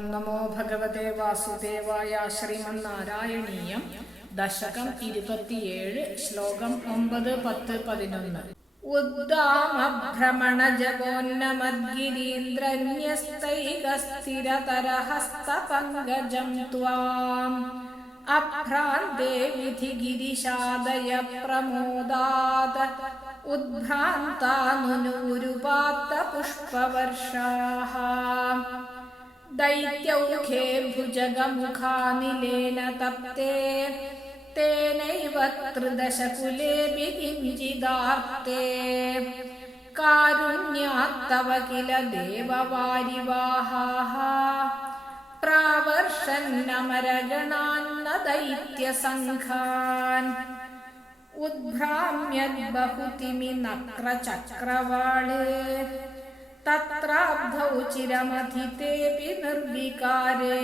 നമോ ഭഗവതേ വാസുദേവായ ശ്രീമന്നാരായണീയം. ദശകം ഇരുപത്തിയേഴ് ശ്ലോകം ഒമ്പത് പത്ത് പതിനൊന്ന്. ഉദ്ദാമഭ്രമണജഗോന്നമദ്ഗിരീന്ദ്രന്യസ്തൈകസ്ഥിരതരഹസ്തപങ്കജം ത്വാം. അഭ്രാന്തേ വിധിഗിരിശാദയ പ്രമോദാത് ഉദ്ഭ്രാന്താനുനൂരുപാത്ത പുഷ്പവർഷാः दैत्यौखे भुजगमुखानिलेन तप्ते तेनैव त्रिदशकुलेऽपि किञ्चिदार्ते कारुण्यात्तव किल देववारिवाहाः प्रावर्षन्नमरगणान्न दैत्यसङ्घान् उद्भ्राम्यद्बहुतिमि नक्रचक्रवाळे तत्राब्धौ चिरमथितेऽपि निर्विकारे।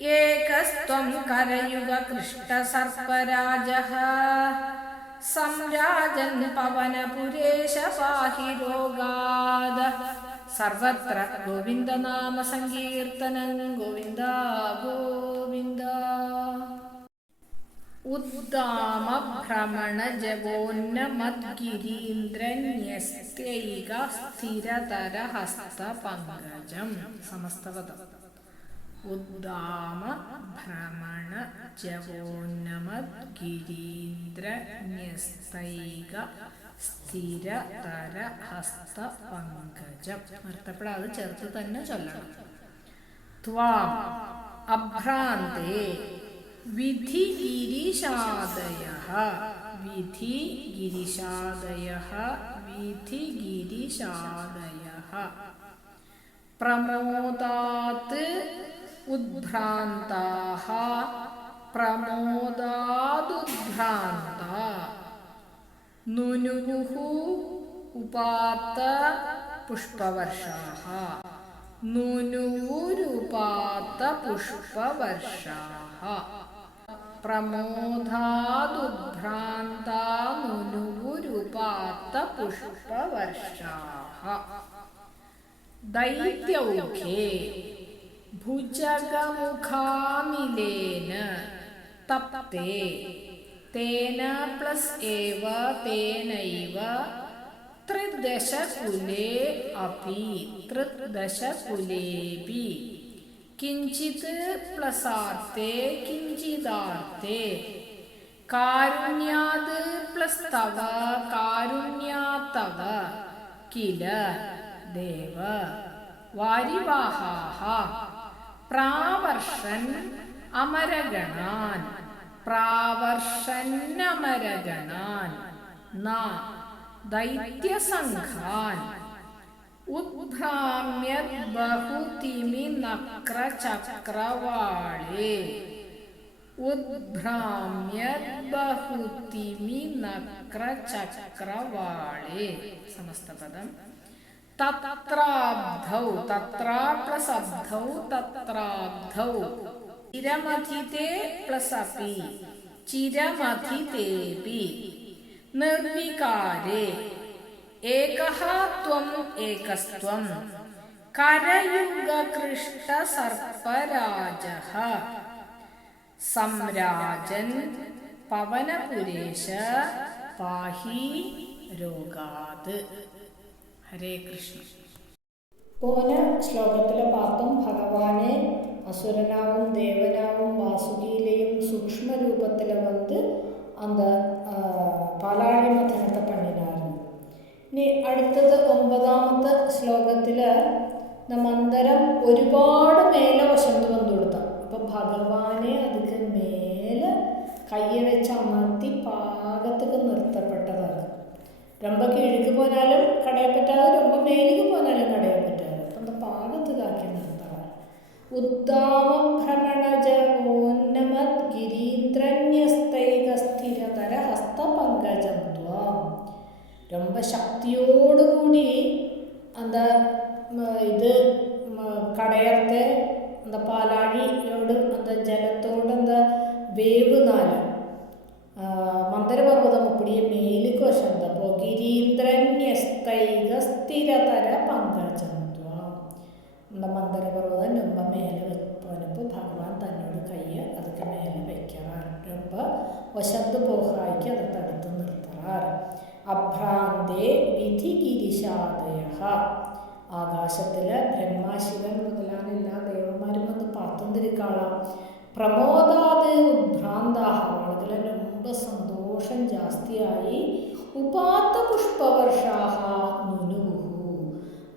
एकस्त्वं करयुगकृष्टसर्पराजः। संराजन् पवनपुरेश पाहि रोगाद सर्वत्र गोविन्दनामसङ्कीर्तनं गोविन्दा ഉദ്ദാമഭ്രമണജവോന്നമദ്ഗിരീന്ദ്രന്യസ്തൈകസ്ഥിരതരഹസ്തപങ്കജം സമസ്തപദം ഉദ്ദാമ ഭ്രമണ ജവോന്നമദ്ഗിരീന്ദ്രന്യസ്തൈക സ്ഥിരതര ഹസ്തപങ്കജം നിർത്തപ്പെടാതെ ചേർത്ത് തന്നെ ചൊല്ലണം. ത്വാം. അഭ്രാന്തേ. വിധിഗിരിശാദയഃ വിധിഗിരിശാദയഃ വിധിഗിരിശാദയഃ പ്രമോദാത് ഉദ്ഭ്രാന്താः പ്രമോദാദുദ്ഭ്രാന്ത നുനുः ഉപാത്ത പുഷ്പവർഷാः നുനൂരുപാത്ത പുഷ്പവർഷാः ദൈത്യൗഖേ ഭുജഗമുഖാമിലേന തപ്തേ. തേന പ്ലസ് ഏവ തേനൈവ ത്രിദശകുലേ അപി ത്രിദശകുലേപി. കിഞ്ചിത് പ്ലസാർത്തെ കിഞ്ചിതാർത്തെ. കാരുണ്യാത് പ്ലസ് തവ കാരുണ്യാത്തവ കില ദേവ. വാരിവാഹാഹ. പ്രാവർഷൻ അമരഗണാൻ. പ്രാവർഷന്നമരഗണാൻ ന. ദൈത്യസംഘാൻ. ഉദ്ഭ്രാമ്യദ്ബഹുതിമി നക്രചക്രവാളേ ഉദ്ഭ്രാമ്യദ്ബഹുതിമി നക്രചക്രവാളേ സമസ്തപദം തത്രാബ്ധൗ തത്രാ പ്ലസ് അബ്ധൗ തത്രാബ്ധൗ ചിരമധിതേ പ്ലസ് അപി ചിരമധിതേപി നിർവികാരേ ഏകഃ ത്വം ഏകസ്ത്വം കരയുഗകൃഷ്ടസർപ്പരാജഃ സംരാജൻ പവനപുരേശ പാഹി രോഗാത് ഹരേ കൃഷ്ണ போன ஸ்லோகத்தில் பார்த்தோம் பகவானே அசுரனாவும் தேவனாவும் வாசுகியிலையும் சூக்ஷ்ம ரூபத்தில் வந்து அந்த പാലാഴി മഥനത്തെ പണിനായിരുന്നു ഇനി അടുത്തത് ഒമ്പതാമത്തെ ശ്ലോകത്തിൽ നമ്മന്തരം ഒരുപാട് മേലെ വശത്ത് വന്നു കൊടുത്താം അപ്പം ഭഗവാനെ അതിക്ക് മേലെ കയ്യെ വെച്ച് അമർത്തി പാകത്തേക്ക് നിർത്തപ്പെട്ടതാണ് ரொம்ப കീഴിക്ക് പോനാലും കടയെ പറ്റാതെ ரொம்ப മേലേക്ക് പോനാലും കടയെ പറ്റാതെ അപ്പം അത് പാകത്തുകാക്കി നിർത്തണം ഉദ്ദാമഭ്രമണജോന്നമത് ഗിരീന്ദ്രന്യസ്തൈകസ്ഥിരതര ரொம்ப சக்தியோடு கூடி அந்த இது കടയത്തെ എന്താ പാലാഴിയോട് എന്താ ജലത്തോട് എന്താ വേവ് നാല്. മന്ദരപർവതം മുപ്പിടിയ മേലിക്കോശം അപ്പോൾ ഗിരീന്ദ്രന്യസ്തൈക സ്ഥിരതര പങ്കജത്വ എന്താ മന്ദരപർവതം രൊമ്പ മേലെ വെപ്പോനപ്പോൾ ഭഗവാൻ തന്നോട് കയ്യ് അതൊക്കെ മേലെ വയ്ക്കാറ് രൊമ്പ വശത്ത് പോകായിക്ക് അത് തടുത്തുന്നു അഭ്രാന്തേ വിധി ഗിരിശാദയ ആകാശത്തിൽ ബ്രഹ്മാശിവൻ മുതലാണ് എല്ലാ ദേവന്മാരും വന്ന് പാത്തുന്തിരിക്കാളാം പ്രമോദാത് ഉദ്ഭ്രാന്താഹ. വളരെ രൊമ്പ സന്തോഷം ജാസ്തിയായി. ഉപാത്ത പുഷ്പവർഷാഹ നുനുഹു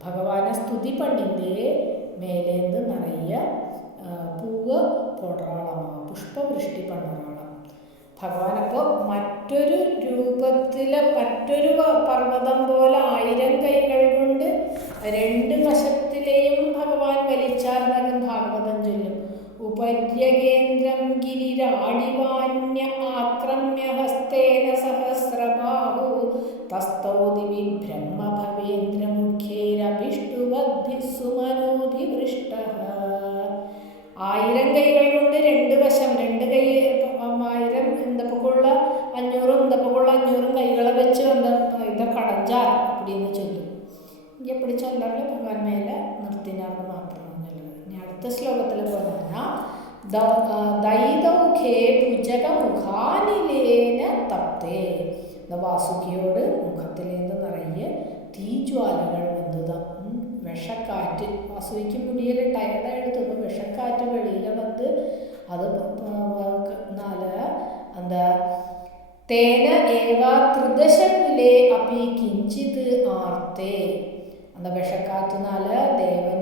ഭഗവാനെ സ്തുതി പണ്ണിന്റെ മേലേന്ത് നിറയ പൂവ് പൊടറാളമാണ് പുഷ്പവൃഷ്ടി പണ്ടറാളം. ഭഗവാനപ്പോൾ മറ്റ് മറ്റൊരു രൂപത്തിലെ മറ്റൊരു പർവതം പോലെ ആയിരം കൈകൾ കൊണ്ട് രണ്ട് വശത്തിലെയും ഭഗവാൻ വലിച്ചാർന്നകം ഭാഗവതം ചൊല്ലും. ഉപര്യകേന്ദ്രം ഗിരിരാടിവാന്യ ആക്രമ്യ ഹസ്തേന സഹസ്രബാഹു. തസ്തൗ ദിവി ബ്രഹ്മഭവേന്ദ്രമുഖേരഭിഷ്ടുവദ്ഭിസുമനോഭിവൃഷ്ട ആയിരം കൈകൾ കൊണ്ട് രണ്ട് വശം അടുത്ത ശ്ലോകത്തിൽ പറഞ്ഞാൽ ദൈതമുഖേ ഭുജകമുഖാനിലേന തപ്തേ വാസുകിയോട് മുഖത്തിലേന്ന് നിറയെ തീജ്വാലകൾ വന്നത് വിഷക്കാറ്റ് വാസുവിക്ക് മുടിയിൽ ടയർഡായിട്ട് തോന്നും വിഷക്കാറ്റ് വെളിയിൽ വന്ന് അത് നാല് എന്താ തേന ഏവ ത്രിദശകുലേ അപ്പി കിഞ്ചിത് ആർത്തേ. അന്ന വിഷക്കാറ്റിനാൽ ദേവൻ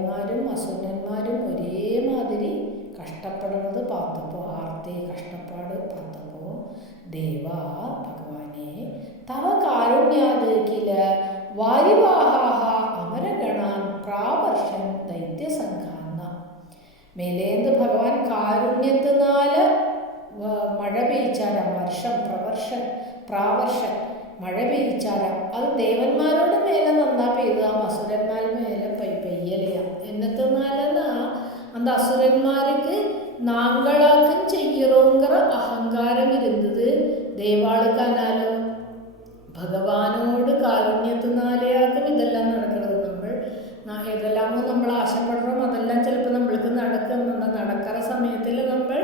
പറയപ്പെടുന്നത് പാത്തപ്പോ ആർത്തി കഷ്ടപ്പാട് പാത്തപ്പോ? ദേവ ഭഗവാനെ തവ കാരുണ്യാത് കില വാരിവാഹാഹ അമരഗണാൻ പ്രാവർഷൻ ദൈത്യസംഘാന്ന. മേലേന്ന് ഭഗവാൻ കാരുണ്യത്തിനാല് മഴ പെയ്ച്ചാരം വർഷം പ്രവർഷൻ പ്രാവർഷൻ മഴ പെയ്ച്ചാരം. അത് ദേവന്മാരോട് മേലെ നന്നാ പെയ്തു ആ അസുരന്മാരുടെ മേലെ പെയ്യലയാം. എന്നത്തെന്നാലെന്നാ അന്ത അസുരന്മാർക്ക് நாங்களாக்கும் செய்கிறோங்கிற அகங்காரம் இருந்தது ദൈവാളുക്കാനാലോ. ഭഗവാനോട് കാരുണ്യത്തിനാലെയാക്കും ഇതെല്ലാം നടക്കുന്നത് നമ്മൾ. ഏതെല്ലാം നമ്മൾ ആശപ്പെടുറോം അതെല്ലാം ചിലപ്പോൾ നമ്മൾക്ക് നടക്കുന്നുണ്ട്. നടക്കുന്ന സമയത്തിൽ നമ്മൾ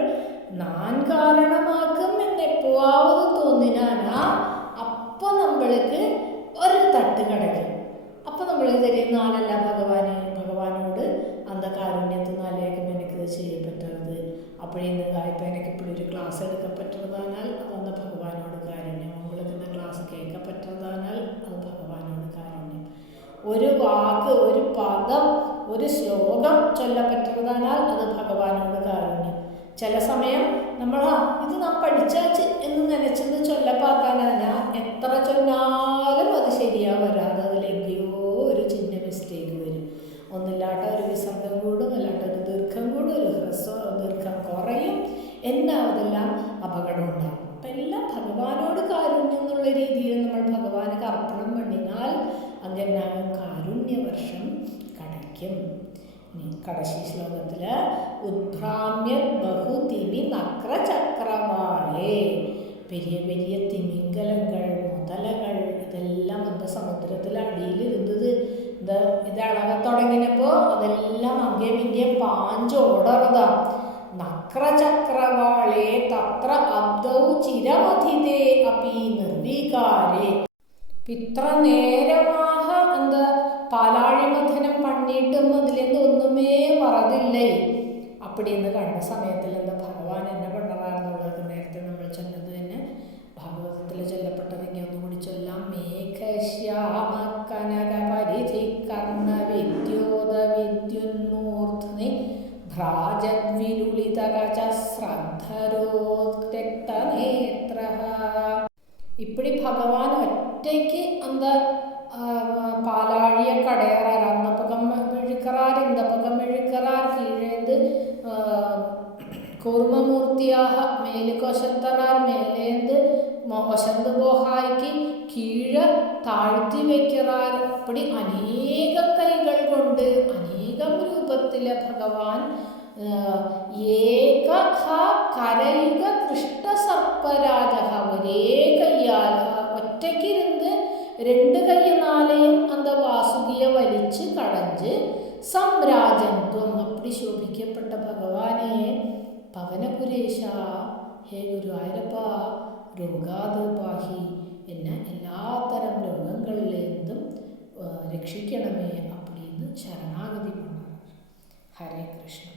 നാൻ കാരണമാക്കും എന്ന് എപ്പോഴാവത് തോന്നിനാലാ അപ്പോൾ നമ്മൾക്ക് ഒരു തട്ട് കിടക്കും അപ്പോൾ നമ്മൾ തരും നാലല്ല ഭഗവാനെ. അപ്പോഴേന്ന് വായ്പാനൊക്കെ ഇപ്പോൾ ഒരു ക്ലാസ് എടുക്കപ്പെട്ടതാനാൽ അതൊന്ന് ഭഗവാനോട് കാരുണ്യം. ഉള്ളെടുക്കുന്ന ക്ലാസ് കേൾക്കപ്പെട്ടതാനാൽ അത് ഭഗവാനോട് കാരുണ്യം. ഒരു വാക്ക് ഒരു പദം ഒരു ശ്ലോകം ചൊല്ലപ്പെട്ടതാനാൽ അത് ഭഗവാനോട് കാരുണ്യം. ചില സമയം നമ്മൾ ഇത് നാം പഠിച്ചാച്ച് എന്ന് നനച്ചെന്ന് ചൊല്ലപ്പാത്താനാ എത്ര ചൊല്ലാലും അത് ശരിയാവരാതെ അതിൽ അതിലെങ്കിലോ ഒരു ചിഹ്ന മിസ്റ്റേക്ക് വരും. ഒന്നില്ലാട്ട അപകടം അപ്പം എല്ലാം ഭഗവാനോട് കാരുണ്യം എന്നുള്ള രീതിയിൽ നമ്മൾ ഭഗവാന് അർപ്പണം പണിഞ്ഞാൽ അങ്ങനാകും കാരുണ്യവർഷം കടയ്ക്കും. കടശി ശ്ലോകത്തിൽ ഉദ്ഭ്രാമ്യ ബഹുതിമി നക്രചക്രവാളേ പെരിയ പെരിയ തിമിംഗലങ്ങൾ മുതലകൾ ഇതെല്ലാം എന്താ സമുദ്രത്തിൽ അടിയിലിരുന്നത്. ഇത് ഇത് അതെല്ലാം അങ്ങേ പിന്നെ പാഞ്ചോടറതാ. വക്രചക്രവാളേ തത്ര അബ്ദൗ ചിരവധിതേ അപി നിർവികാരേ പിത്രനേരമാഹ എന്ത് പാലാഴിമഥനം പണ്ണിയിട്ടും അതിലെന്ന് ഒന്നുമേ പറതില്ലേ അപ്പടിയെന്ന് കണ്ട സമയത്തിൽ എന്ത് ഭഗവാൻ എന്നെ കൊണ്ടുവരാറുള്ളത് നേരത്തെ നമ്മൾ ചെന്നത് തന്നെ ഭാഗവതത്തിൽ ചൊല്ലപ്പെട്ടത് ഇങ്ങനെ ഒന്നുകൂടി ചൊല്ലാം। മേഘശ്യാമ കനക ഭ്രാജദ്വിലുളിതകശ്രദ്ധരോക്തക്തനേത്രः ഇപ്പടി ഭഗവാൻ ഒറ്റയ്ക്ക് എന്താ പാലാഴിയ കടയറാർ അന്നപ്പകം മെഴുക്കറാർ ഇന്നപ്പകം മെഴുക്കറാർ കീഴേന്ത് കൂർമ്മമൂർത്തിയാഹ മേലുകൊശത്തറാർ മേലേന്ത് ഒശന്ത് പോഹായ്ക്ക് കീഴ താഴ്ത്തി വയ്ക്കറാർ ഇപ്പടി അനേക കൈകൾ കുല ഭഗവാൻ. ഏക കരയുക കൃഷ്ണസർപ്പരാജ ഒരേ കയ്യാൽ ഒറ്റയ്ക്കിരുന്ന് രണ്ട് കയ്യനാലെയും അന്ത വാസുകിയെ വലിച്ച് കടഞ്ച് സംരാജത്വം അപ്പടി ശോഭിക്കപ്പെട്ട ഭഗവാനെ പവനപുരേശ ഹേ ഗുരു രോഗാത് പാഹി എന്നെ എല്ലാത്തരം രോഗങ്ങളിൽ രക്ഷിക്കണമേ അപ്പടിന്ന് ശരണാഗതി ഹരേ കൃഷ്ണ.